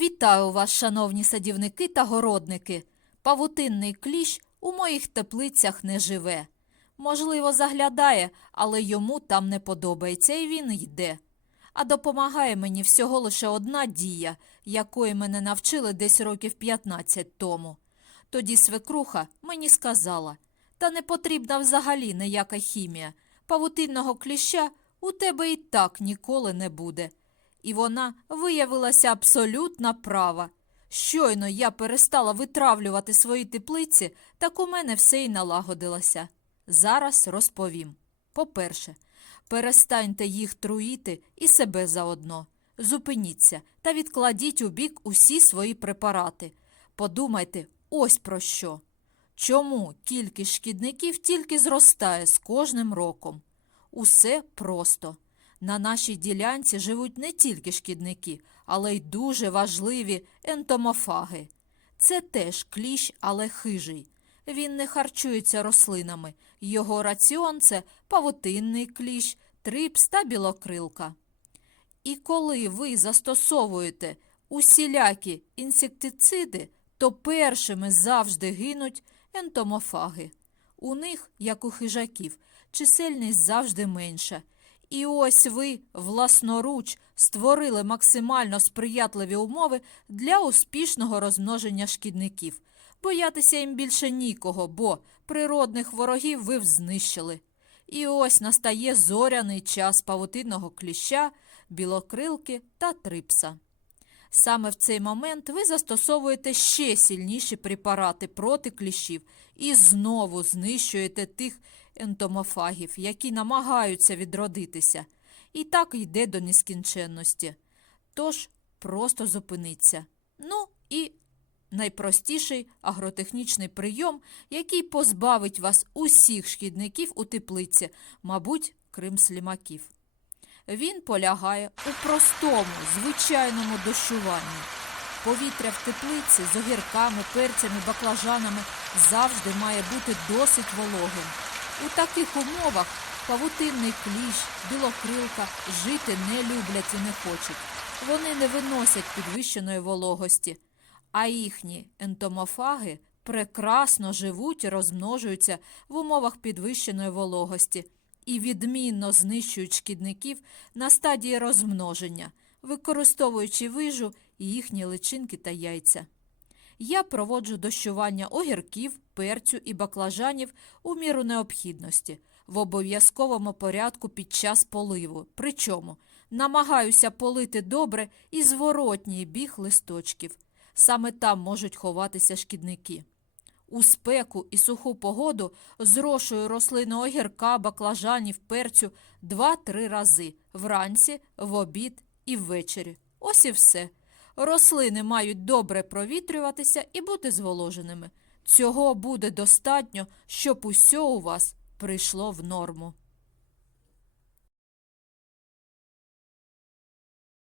Вітаю вас, шановні садівники та городники. Павутинний кліщ у моїх теплицях не живе. Можливо, заглядає, але йому там не подобається і він йде. А допомагає мені всього лише одна дія, якої мене навчили десь років 15 тому. Тоді свекруха мені сказала: та не потрібна взагалі ніяка хімія. Павутинного кліща у тебе і так ніколи не буде. І вона виявилася абсолютно права. Щойно я перестала витравлювати свої теплиці, так у мене все і налагодилося. Зараз розповім. По-перше, перестаньте їх труїти і себе заодно. Зупиніться та відкладіть у бік усі свої препарати. Подумайте ось про що. Чому кількість шкідників тільки зростає з кожним роком? Усе просто. На нашій ділянці живуть не тільки шкідники, але й дуже важливі ентомофаги. Це теж кліщ, але хижий. Він не харчується рослинами. Його раціон це павутинний кліщ, трипс та білокрилка. І коли ви застосовуєте усілякі інсектициди, то першими завжди гинуть ентомофаги. У них, як у хижаків, чисельність завжди менша. І ось ви власноруч створили максимально сприятливі умови для успішного розмноження шкідників. Боятися їм більше нікого, бо природних ворогів ви знищили. І ось настає зоряний час павутинного кліща, білокрилки та трипса. Саме в цей момент ви застосовуєте ще сильніші препарати проти кліщів і знову знищуєте тих ентомофагів, які намагаються відродитися. І так йде до нескінченності. Тож просто зупиниться. Ну і найпростіший агротехнічний прийом, який позбавить вас усіх шкідників у теплиці, мабуть, крім слімаків. Він полягає у простому, звичайному дощуванні. Повітря в теплиці з огірками, перцями, баклажанами завжди має бути досить вологим. У таких умовах павутинний кліщ, білокрилка жити не люблять і не хочуть. Вони не виносять підвищеної вологості, а їхні ентомофаги прекрасно живуть і розмножуються в умовах підвищеної вологості і відмінно знищують шкідників на стадії розмноження, використовуючи вижу і їхні личинки та яйця. Я проводжу дощування огірків, перцю і баклажанів у міру необхідності в обов'язковому порядку під час поливу. Причому намагаюся полити добре і зворотній біг листочків. Саме там можуть ховатися шкідники. У спеку і суху погоду зрошую рослини огірка, баклажанів, перцю два-три рази вранці, в обід і ввечері. Ось і все. Рослини мають добре провітрюватися і бути зволоженими. Цього буде достатньо, щоб усе у вас прийшло в норму.